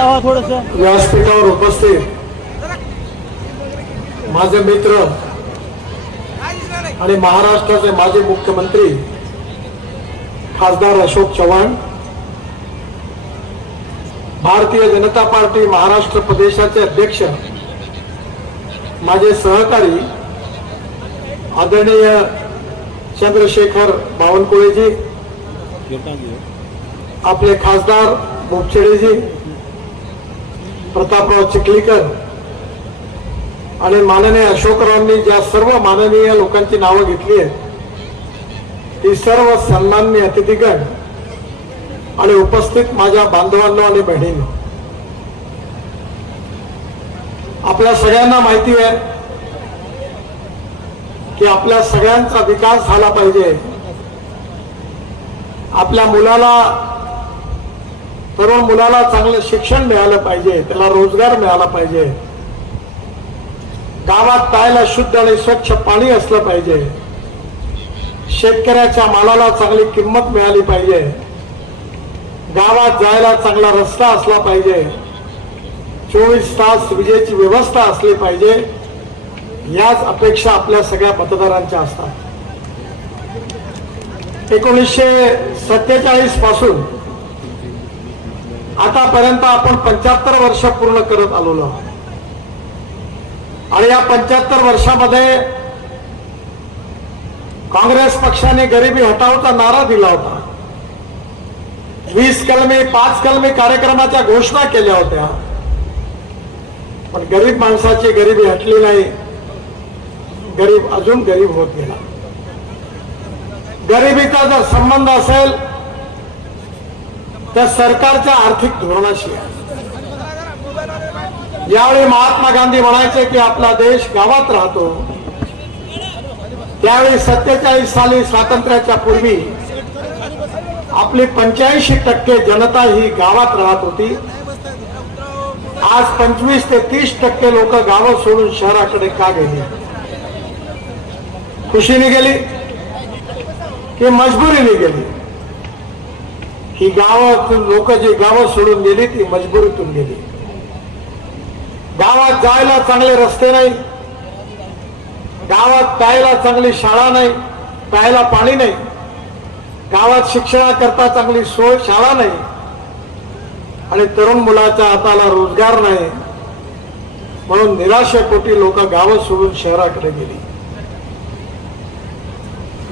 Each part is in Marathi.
लावा थोडस. व्यासपीठावर उपस्थित माझे मित्र आणि महाराष्ट्राचे माजी मुख्यमंत्री खासदार अशोक चव्हाण भारतीय जनता पार्टी महाराष्ट्र प्रदेशाचे अध्यक्ष माझे सहकारी आदरणीय चंद्रशेखर बावनकुळेजी आपले खासदार बोपचेडेजी प्रतापराव चिखलीकर आणि माननीय अशोकरावांनी ज्या सर्व माननीय लोकांची नावं घेतली आहेत ती सर्व सन्मान्य अतिथीगण आणि उपस्थित माझ्या बांधवांना आणि बहिणींनो. आपल्या सगळ्यांना माहिती आहे की आपल्या सगळ्यांचा विकास झाला पाहिजे. आपल्या मुलाला तरुण मुलाला चांगलं शिक्षण मिळालं पाहिजे त्याला रोजगार मिळाला पाहिजे. गावात प्यायला शुद्ध आणि स्वच्छ पाणी असलं पाहिजे. शेतकऱ्याच्या मालाला चांगली किंमत मिळाली पाहिजे. गावात जायला चांगला रस्ता असला पाहिजे. चोवीस तास विजेची व्यवस्था असली पाहिजे. याच अपेक्षा आपल्या सगळ्या मतदारांच्या असतात. एकोणीसशे सत्तेचाळीसपासून आतापर्यंत आपण पंच्याहत्तर वर्ष पूर्ण करत आलो आहोत. आणि या पंच्याहत्तर वर्षामध्ये काँग्रेस पक्षाने गरिबी हटावचा नारा दिला होता. वीस कलमी पाच कलमी कार्यक्रमाच्या घोषणा केल्या होत्या. पण गरीब माणसाची गरिबी हटली नाही. गरीब अजून गरीब होत गेला. गरिबीचा जर संबंध असेल तर सरकारच्या आर्थिक धोरणाशी आहे. यावेळी महात्मा गांधी म्हणायचे की आपला देश गावात राहतो. त्यावेळी सत्तेचाळीस साली स्वातंत्र्याच्या पूर्वी आपली पंच्याऐंशी टक्के जनता ही गावात राहत होती. आज पंचवीस ते तीस टक्के लोक गावं सोडून शहराकडे का गेली? खुशीने गेली की मजबुरीने गेली? ही गावातून लोक जी गावं सोडून गेली ती मजबुरीतून गेली. गावात जायला चांगले रस्ते नाही. गावात प्यायला चांगली शाळा नाही प्यायला पाणी नाही. गावात शिक्षणाकरता चांगली सोय शाळा नाही. आणि तरुण मुलाच्या हाताला रोजगार नाही. म्हणून निराशेपोटी लोक गावं सोडून शहराकडे गेली.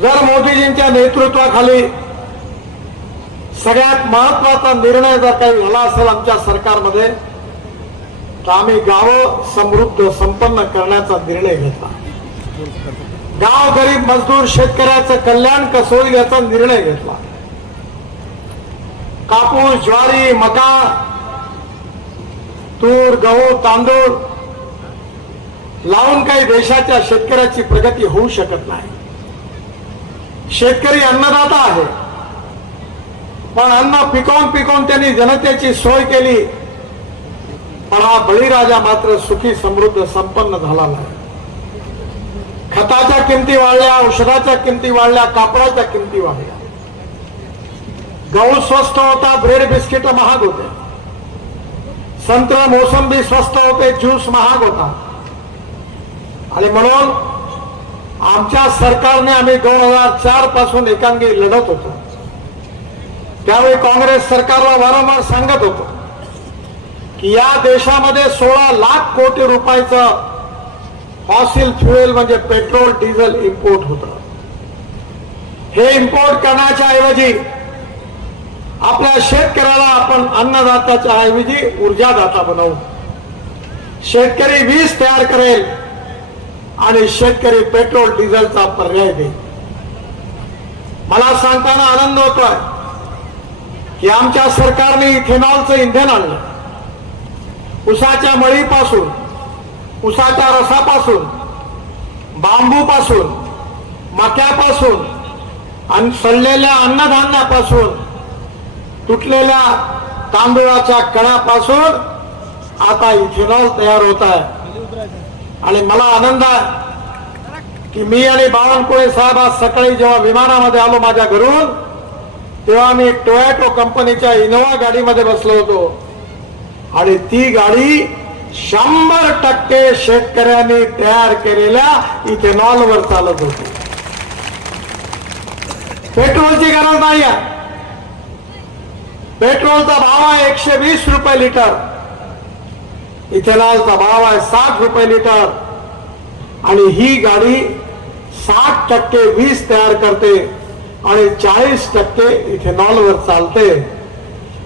जर मोदीजींच्या नेतृत्वाखाली सगळ्यात महत्त्वाचा निर्णय जर काही झाला असेल आमच्या सरकारमध्ये तर आम्ही गावं समृद्ध संपन्न करण्याचा निर्णय घेतला. गाव गरीब मजदूर शेतकऱ्याचं कल्याण कसं होईल याचा निर्णय घेतला. कापूस ज्वारी मका तूर गहू तांदूळ लावून काही देशाच्या शेतकऱ्याची प्रगती होऊ शकत नाही. शेतकरी अन्नदाता आहे. पण अन्न पिकवून पिकवून त्यांनी जनतेची सोय केली. पण हा बळीराजा मात्र सुखी समृद्ध संपन्न झाला नाही. खताच्या किमती वाढल्या औषधाच्या किमती वाढल्या कापडाच्या किमती वाढल्या. गहू स्वस्त होता ब्रेड बिस्किट महाग होते. संत्र मोसंबी स्वस्त होते ज्यूस महाग होता. आणि म्हणून आमच्या सरकारने आम्ही दोन हजार चारपासून एकांगी लढत होतो. त्यावेळी काँग्रेस सरकारला वारंवार सांगत होतो की या देशामध्ये सोळा लाख कोटी रुपयाचं फॉसिल फ्युएल म्हणजे पेट्रोल डिझेल इम्पोर्ट होत. हे इम्पोर्ट करण्याच्या ऐवजी आपल्या शेतकऱ्याला आपण अन्नदाताच्या ऐवजी ऊर्जादाता बनवू. शेतकरी वीज तयार करेल आणि शेतकरी पेट्रोल डिझेलचा पर्याय देईल. मला सांगताना आनंद होतोय. की आमच्या सरकारने इथेनॉलचं इंधन आणलं. उसाच्या मळीपासून उसाच्या रसापासून बांबूपासून मक्यापासून आणि सडलेल्या अन्नधान्यापासून तुटलेल्या तांदूळाच्या कळापासून आता इथेनॉल तयार होत आहे. आणि मला आनंद आहे की मी आणि बावनकुळे साहेब आज सकाळी जेव्हा विमानामध्ये आलो माझ्या घरून तेव्हा मी टोयॅटो कंपनीच्या इनोवा गाडीमध्ये बसलो होतो. आणि ती गाडी शंभर टक्के शेतकऱ्यांनी तयार केलेल्या इथेनॉलवर चालत होती. पेट्रोलची गरज नाही आहे. पेट्रोलचा भाव आहे एकशे वीस रुपये लिटर. इथेनॉलचा भाव आहे साठ रुपये लिटर. आणि ही गाडी साठ टक्के वीज तयार करते. आणि चाळीस टक्के इथेनॉलवर चालते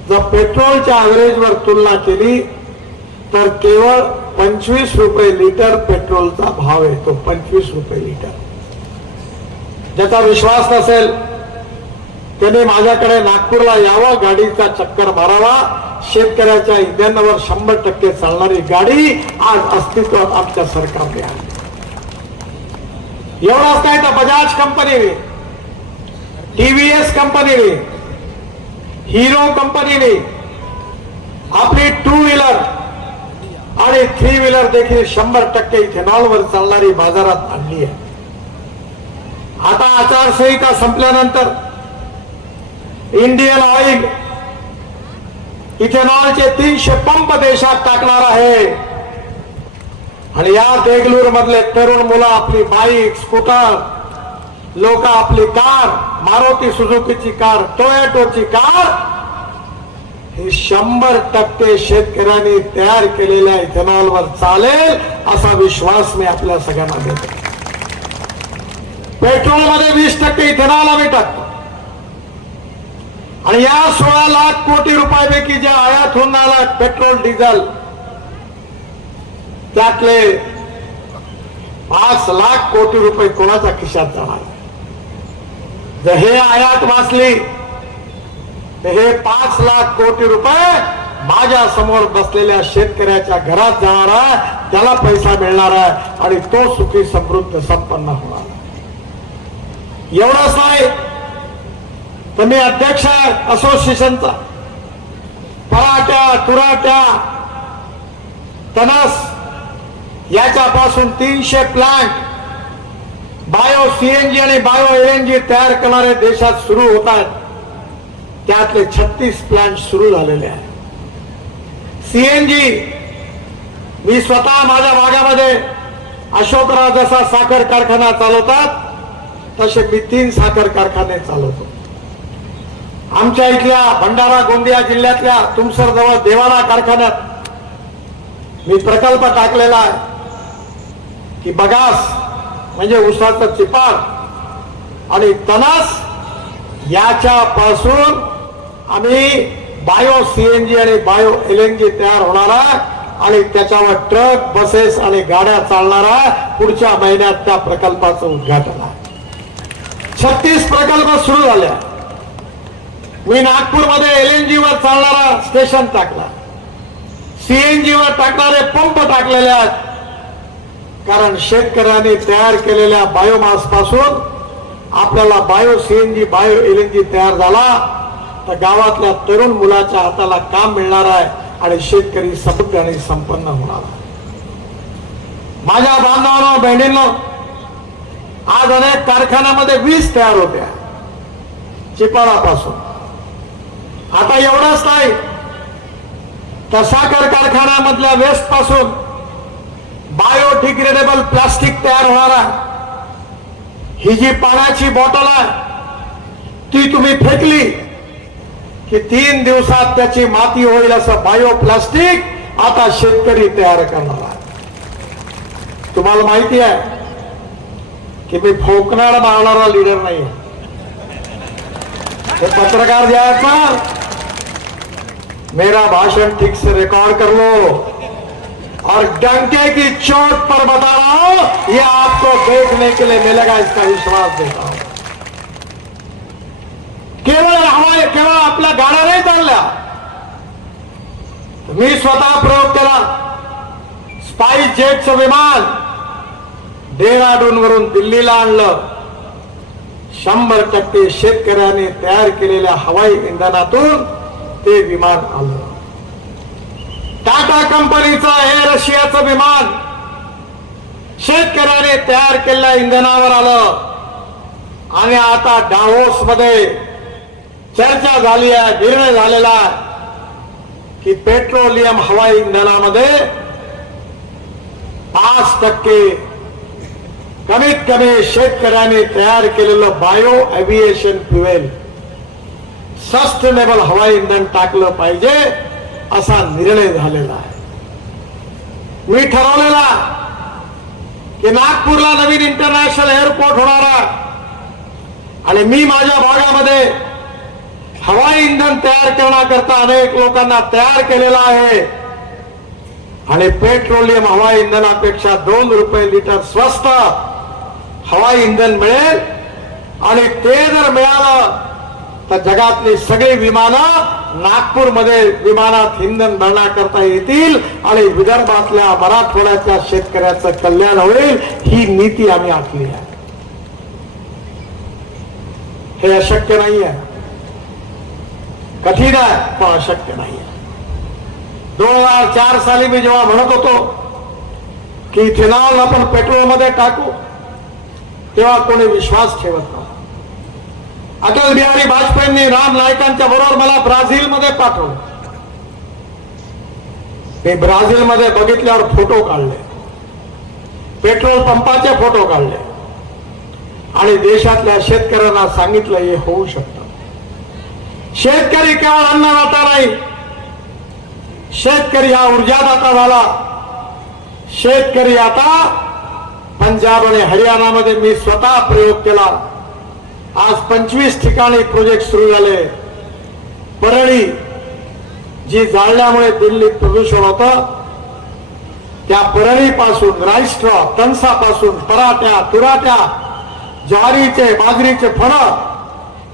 जर पेट्रोलच्या ॲव्हरेजवर तुलना केली तर केवळ पंचवीस रुपये लिटर पेट्रोलचा भाव येतो पंचवीस रुपये लिटर. ज्याचा विश्वास नसेल त्याने माझ्याकडे नागपूरला यावं गाडीचा चक्कर मारावा. शेतकऱ्याच्या इंधनावर शंभर टक्के चालणारी गाडी आज अस्तित्वात आमच्या सरकारने आहे एवढाच काय तर बजाज कंपनीने टीव्हीएस कंपनीने हिरो कंपनीने आपली टू व्हीलर आणि थ्री व्हीलर देखील शंभर टक्के इथेनॉलवर चालणारी बाजारात आणली आहे. आता आचारसंहिता संपल्यानंतर इंडियन ऑइल इथेनॉलचे तीनशे पंप देशात टाकणार आहे. आणि या देगलूर मधले तरुण मुलं आपली बाईक स्कूटर लोक आपली कार मारुती सुझुकीची कार टोयॅटोची कार हे शंभर टक्के शेतकऱ्यांनी तयार केलेल्या इथेनॉलवर चालेल असा विश्वास मी आपल्या सगळ्यांना देतो. पेट्रोलमध्ये वीस टक्के इथेनॉल आम्ही टाकतो. आणि या सोळा लाख कोटी रुपयापैकी जे आयात होऊन आला पेट्रोल डिझेल त्यातले पाच लाख कोटी रुपये कोणाच्या खिशात जाणार? जर हे आयात वाचली तर हे पाच लाख कोटी रुपये माझ्यासमोर बसलेल्या शेतकऱ्याच्या घरात जाणार आहे त्याला पैसा मिळणार आहे आणि तो सुखी समृद्ध संपन्न होणार आहे. एवढंच नाही तर मी अध्यक्ष आहे असोसिएशनचा पराट्या तुराट्या तनस याच्यापासून तीनशे प्लांट बायो सीएनजी आणि बायो एलएनजी तयार करणारे देशात सुरू होत आहेत. त्यातले छत्तीस प्लांट सुरू झालेले आहेत. सीएनजी मी स्वतः माझ्या भागामध्ये अशोकराव जसा साखर कारखाना चालवतात तसे मी तीन साखर कारखाने चालवतो. आमच्या इथल्या भंडारा गोंदिया जिल्ह्यातल्या तुमसर जवळ देवाना कारखान्यात मी प्रकल्प टाकलेला आहे. की बगास म्हणजे उसाचं चिपाड आणि तणास याच्यापासून आम्ही बायो सीएनजी आणि बायो एलएनजी तयार होणार आहे आणि त्याच्यावर ट्रक बसेस आणि गाड्या चालणार आहे पुढच्या महिन्यात त्या प्रकल्पाचं उद्घाटन आहे. छत्तीस प्रकल्प सुरू झाल्या मी नागपूरमध्ये एलएनजी वर चालणारा स्टेशन टाकला. सीएनजी वर टाकणारे पंप टाकलेले आहेत. कारण शेतकऱ्यांनी तयार केलेल्या बायोमासपासून आपल्याला बायो सीएनजी बायो एलएनजी तयार झाला. तर गावातल्या तरुण मुलाच्या हाताला काम मिळणार आहे आणि शेतकरी समृद्ध आणि संपन्न होणार आहे. माझ्या बांधवांना बहिणींना आज अनेक कारखान्यामध्ये वीज तयार होत्या चिपाडापासून आता एवढाच नाही. तर साखर कारखान्यामधल्या वेस्टपासून बायोडिग्रेडेबल प्लास्टिक तयार होणार आहे. ही जी पाण्याची बॉटल आहे ती तुम्ही फेकली की तीन दिवसात त्याची माती होईल असं बायो प्लास्टिक आता शेतकरी तयार करणार आहे. तुम्हाला माहिती आहे की मी फोकणारा मारणारा लीडर नाही हे पत्रकार जे आहेत ना मेरा भाषण ठीक से रिकॉर्ड कर लो. और डंके की चोट पर बता रहा हूं यह आपको देखने के लिए मिलेगा इसका विश्वास देता हूं केवळ हवाई केवळ आपल्या गाड्या नाही चालल्या मी स्वतः प्रयोग केला। स्पाइस जेटचं विमान डेहराडून वरून दिल्लीला आणलं. शंभर टक्के शेतकऱ्याने तयार केलेल्या हवाई इंधनातून ते विमान आलं. टाटा कंपनीचं हे रशियाचं विमान शेतकऱ्याने तयार केलेल्या इंधनावर आलं. आणि आता डावोस मध्ये चर्चा झाली आहे निर्णय झालेला की पेट्रोलियम हवाई इंधनामध्ये पाच टक्के कमीत कमी शेतकऱ्यांनी तयार केलेलं बायो एव्हिएशन फ्युएल सस्टेनेबल हवाई इंधन टाकलं पाहिजे. असा निर्णय झालेला आहे. मी ठरवलेला की नागपूरला नवीन इंटरनॅशनल एअरपोर्ट होणार आणि मी माझ्या भागामध्ये हवाई इंधन तयार करण्याकरता अनेक लोकांना तयार केलेला आहे. आणि पेट्रोलियम हवाई इंधनापेक्षा दोन रुपये लिटर स्वस्त हवाई इंधन मिळेल आणि ते जर मिळालं तर जगातले सगळी विमानं नागपूरमध्ये विमानात इंधन भरण्याकरता येतील आणि विदर्भातल्या मराठवाड्यातल्या शेतकऱ्याचं कल्याण होईल ही नीती आम्ही आखली आहे. हे अशक्य नाही आहे कठीण आहे पण अशक्य नाही आहे दोन हजार चार साली मी जेव्हा म्हणत होतो की इथेनॉल आपण पेट्रोलमध्ये टाकू तेव्हा कोणी विश्वास ठेवत नव्हता. अटल बिहारी वाजपेयींनी राम नायकांच्या बरोबर मला ब्राझीलमध्ये पाठवलं. मी ब्राझीलमध्ये बघितल्यावर फोटो काढले. पेट्रोल पंपाचे फोटो काढले. आणि देशातल्या शेतकऱ्यांना सांगितलं हे होऊ शकतं. शेतकरी केवळ अन्नदाता नाही शेतकरी हा ऊर्जादाता झाला. शेतकरी आता पंजाब आणि हरियाणामध्ये मी स्वतः प्रयोग केला. आज पंचवीस ठिकाणी प्रोजेक्ट सुरू झाले. परळी जी जाळल्यामुळे दिल्लीत प्रदूषण होतं त्या परळीपासून राईस्ट्रॉ कणसापासून पराठ्या तुराट्या ज्वारीचे बाजरीचे फळ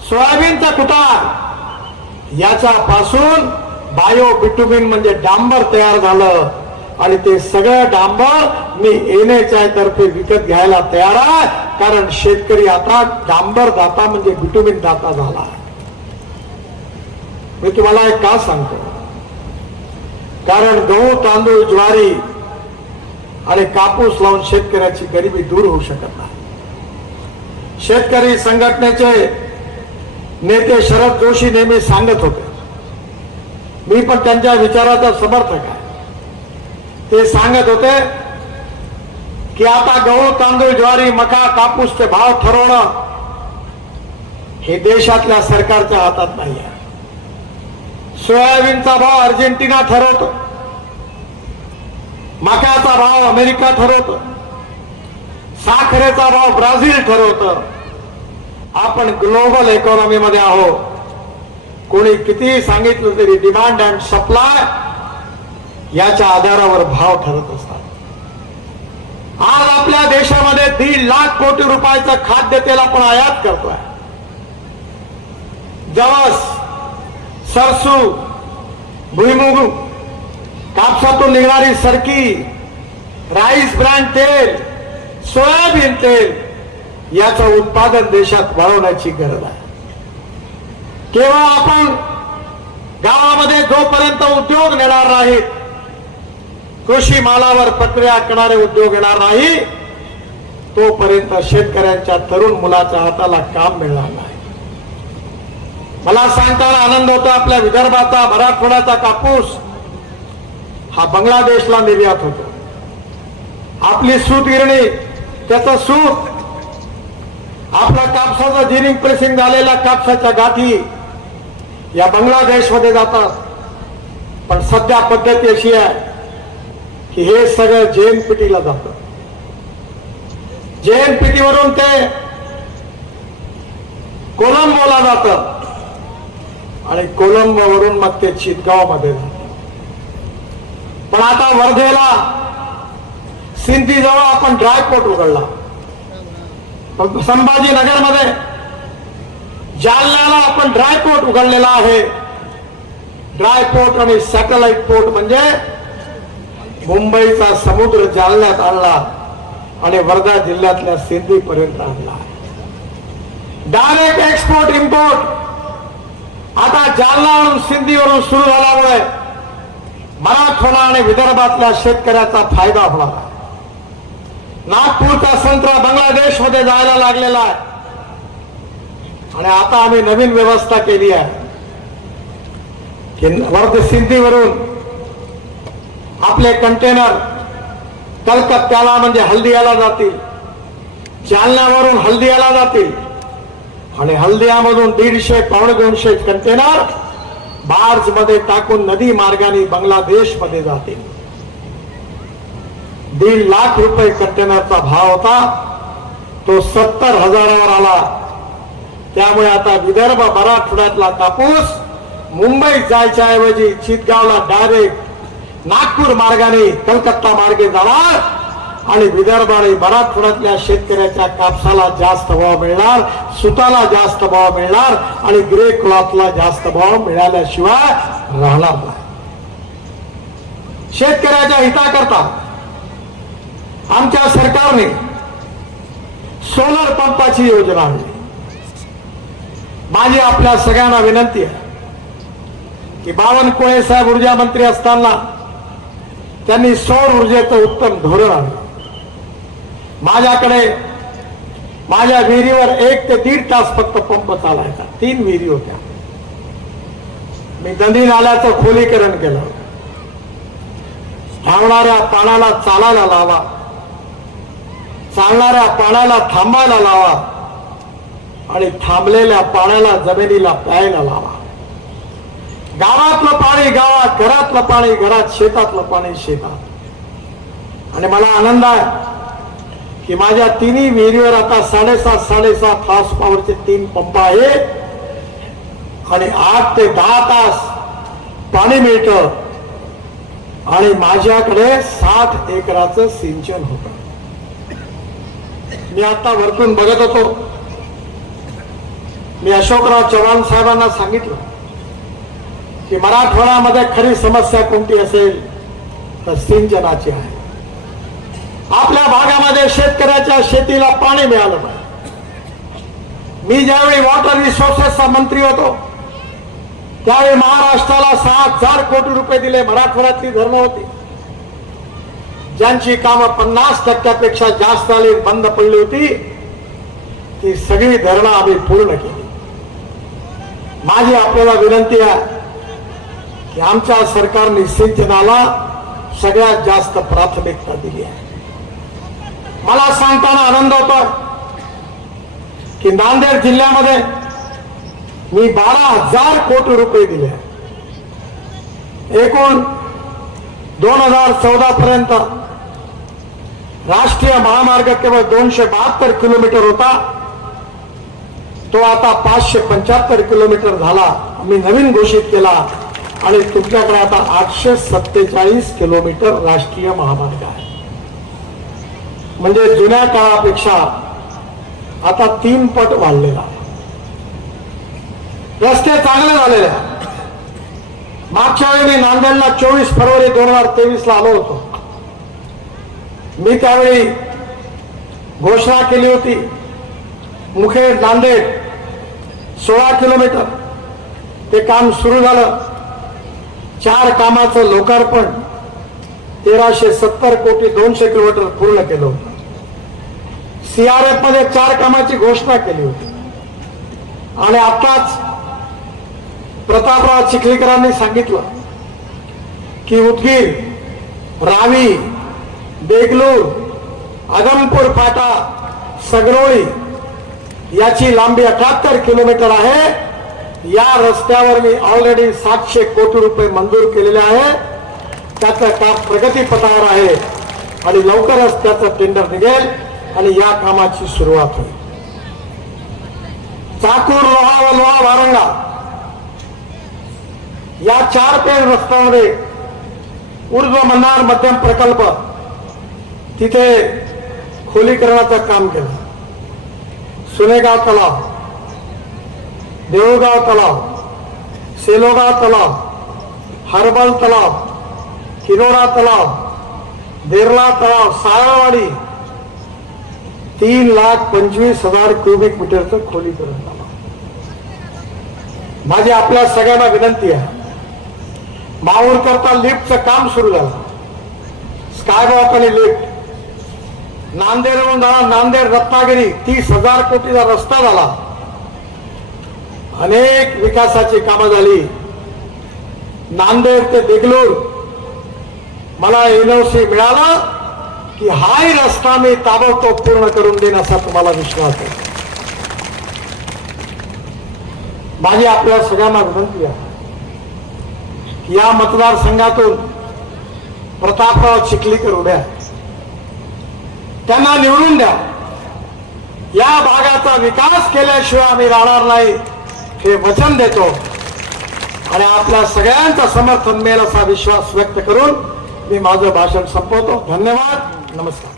सोयाबीनचा कुटार याच्यापासून बायो बिटुमिन म्हणजे डांबर तयार झालं. आणि ते सगळं डांबर मी एनएचआय तर्फे विकत घ्यायला तयार आहे. कारण शेतकरी आता डांबर दाता म्हणजे बिटुमिन दाता झाला मी तुम्हाला एक का सांगतो? कारण गहू तांदूळ ज्वारी आणि कापूस लावून शेतकऱ्याची गरिबी दूर होऊ शकत नाही. शेतकरी संघटनेचे नेते शरद जोशी नेहमी सांगत होते. मी पण त्यांच्या विचाराचा समर्थक आहे. ते सांगत होते की आता गहू तांदूळ ज्वारी मका कापूसचे भाव ठरवणं हे देशातल्या सरकारच्या हातात नाही आहे सोयाबीनचा भाव अर्जेंटिना ठरवतो. मकाचा भाव अमेरिका ठरवतो. साखरेचा भाव ब्राझील ठरवत. आपण ग्लोबल इकॉनॉमीमध्ये आहोत. कोणी किती सांगितलं तरी डिमांड अँड सप्लाय याच्या आधारावर भाव ठरत असतात. आज आपल्या देशामध्ये दीड लाख कोटी रुपयाचं खाद्य तेल आपण आयात करतोय. जवस सरसू भुईमुग कापसातून निघणारी सरकी राईस ब्रँड तेल सोयाबीन तेल याचं उत्पादन देशात वाढवण्याची गरज आहे. केवळ आपण गावामध्ये जोपर्यंत उद्योग नेणार नाहीत कृषी मालावर प्रक्रिया करणारे उद्योग येणार नाही तोपर्यंत शेतकऱ्यांच्या तरुण मुलाच्या हाताला काम मिळणार नाही. मला सांगताना आनंद होतो आपल्या विदर्भाचा मराठवाड्याचा कापूस. हा बांगलादेशला निर्यात होतो. आपली सूत गिरणी त्याचं सूत. आपला कापसाचं जिनिंग प्रेसिंग झालेल्या कापसाच्या गाठी या बांगलादेशमध्ये जातात. पण सध्या पद्धती अशी आहे की हे सगळं जेएनपीटीला जातं. जेएनपीटीवरून ते कोलंबोला जात. आणि कोलंबोवरून मग ते चितगावमध्ये जात. पण आता वर्धेला सिंधीजवळ आपण ड्रायपोर्ट उघडला. पण संभाजीनगरमध्ये जालन्याला आपण ड्रायपोर्ट उघडलेला आहे. ड्रायपोर्ट आणि सॅटेलाइट पोर्ट म्हणजे मुंबईचा समुद्र जालन्यात आणला आणि वर्धा जिल्ह्यातल्या सिंधी पर्यंत आणला. डायरेक्ट एक्सपोर्ट इम्पोर्ट आता जालना सिंधीवरून सुरू झाल्यामुळे मराठवाडा आणि विदर्भातल्या शेतकऱ्याचा फायदा होणार नागपूरचा संत्रा बांगलादेशमध्ये जायला लागलेला आहे. आणि आता आम्ही नवीन व्यवस्था केली आहे. की वर्ध सिंधीवरून आपले कंटेनर कलकत्त्याला म्हणजे हल्दियाला जातील. जालन्यावरून हल्दियाला जातील. आणि हल्दियामधून दीडशे पावणे दोनशे कंटेनर बार्जमध्ये टाकून नदी मार्गाने बांगलादेशमध्ये जातील. दीड लाख रुपये कंटेनरचा भाव होता. तो सत्तर हजारावर आला. त्यामुळे आता विदर्भ मराठवाड्यातला कापूस मुंबईत जायच्या ऐवजी चितगावला डायरेक्ट नागपूर मार्गाने कलकत्ता मार्गे जाणार आणि विदर्भ आणि मराठवाड्यातल्या शेतकऱ्याच्या कापसाला जास्त भाव मिळणार सुताला जास्त भाव मिळणार आणि ग्रे क्लॉथला जास्त भाव मिळाल्याशिवाय राहणार नाही. शेतकऱ्याच्या हिताकरता आमच्या सरकारने सोलर पंपाची योजना आणली. माझी आपल्या सगळ्यांना विनंती आहे की बावनकुळे साहेब ऊर्जा मंत्री असताना त्यांनी सौर ऊर्जेचं उत्तम धोरण आणलं. माझ्याकडे माझ्या विहिरीवर एक ते दीड तास फक्त पंप चालायचा. तीन विहिरी होत्या. मी नदी नाल्याचं खोलीकरण केलं. धावणाऱ्या पाण्याला चालायला लावा. चालणाऱ्या पाण्याला थांबायला लावा. आणि थांबलेल्या पाण्याला जमिनीला प्यायला लावा. गावातलं पाणी गावात घरातलं पाणी घरात शेतातलं पाणी शेतात. आणि मला आनंद आहे की माझ्या तिन्ही विहिरीवर आता साडेसात साडेसात हाऊस पॉवरचे तीन पंप आहेत. आणि आठ ते दहा तास पाणी मिळतं. आणि माझ्याकडे साठ एकराचं सिंचन होतं. मी आता वरतून बघत होतो. मी अशोकराव चव्हाण साहेबांना सांगितलं की मराठवाड्यामध्ये खरी समस्या कोणती असेल तर सिंचनाची आहे. आपल्या भागामध्ये शेतकऱ्याच्या शेतीला पाणी मिळालं पाहिजे. मी ज्यावेळी वॉटर रिसोर्सेसचा मंत्री होतो त्यावेळी महाराष्ट्राला सहा हजार कोटी रुपये दिले मराठवाड्यातली धरणं होती. ज्यांची कामं पन्नास टक्क्यापेक्षा जास्त आली बंद पडली होती ती सगळी धरणं आम्ही पूर्ण केली. माझी आपल्याला विनंती आहे की आमच्या सरकारने सिंचनाला सगळ्यात जास्त प्राथमिकता दिली आहे. मला सांगताना आनंद होतो की नांदेड जिल्ह्यामध्ये मी बारा हजार कोटी रुपये दिले एकूण दोन हजार चौदा पर्यंत राष्ट्रीय महामार्ग केवळ दोनशे बहात्तर किलोमीटर होता. तो आता पाचशे पंच्याहत्तर किलोमीटर झाला. आम्ही नवीन घोषित केला. आणि तुमच्याकडे आता आठशे सत्तेचाळीस किलोमीटर राष्ट्रीय महामार्ग आहे. म्हणजे जुन्या काळापेक्षा आता तीन पट वाढलेला आहे. रस्ते चांगले झालेले मागच्या वेळी मी नांदेडला चोवीस फरवरी दोन हजार तेवीस ला आलो होतो. मी त्यावेळी घोषणा केली होती मुखेड नांदेड सोळा किलोमीटर ते काम सुरू झालं. चार कामाचं लोकार्पण तेराशे सत्तर कोटी दोनशे किलोमीटर पूर्ण केलं होतं. सीआरएफमध्ये चार कामाची घोषणा केली होती. आणि आताच प्रतापराव चिखलीकरांनी सांगितलं की उदगीर रावी देगलूर आगमपूर फाटा सगरोळी याची लांबी अठ्याहत्तर किलोमीटर आहे. या रस्त्यावर मी ऑलरेडी सातशे कोटी रुपये मंजूर केलेले आहे. त्याचं काम प्रगतीपथावर आहे. आणि लवकरच त्याचं टेंडर निघेल. आणि या कामाची सुरुवात होईल. चाकूर लोहा व लोहा वारंगा. या चार पेन रस्त्यामध्ये ऊर्ध्व मन्नार मध्यम प्रकल्प तिथे खोलीकरणाचं काम केलं. सुनेगाव तलाव. देऊळगाव तलाव सेलोगाव तलाव हर्बल तलाव किरोडा तलाव देरला तलाव साळवाडी तीन लाख पंचवीस हजार क्युबिक मीटरचं खोलीकरण माझी आपल्या सगळ्यांना विनंती आहे. माहूर करता लिफ्टचं काम सुरू झालं. स्कायवॉक आणि लिफ्ट. नांदेडवरून झाला नांदेड रत्नागिरी तीस हजार कोटीचा रस्ता झाला. अनेक विकासाची कामं झाली. नांदेड ते देगलूर मला एनओसी मिळाला की हाही रस्ता मी ताबडतोब पूर्ण करून देईन असा तुम्हाला विश्वास आहे. माझी आपल्या सगळ्यांना विनंती आहे की या मतदारसंघातून प्रतापराव चिखलीकर उभ्या त्यांना निवडून द्या. या भागाचा विकास केल्याशिवाय आम्ही राहणार नाही. हे वचन देतो. आणि आपल्या सगळ्यांचा समर्थन मिळेल असा विश्वास व्यक्त करून मी माझं भाषण संपवतो. धन्यवाद. नमस्कार.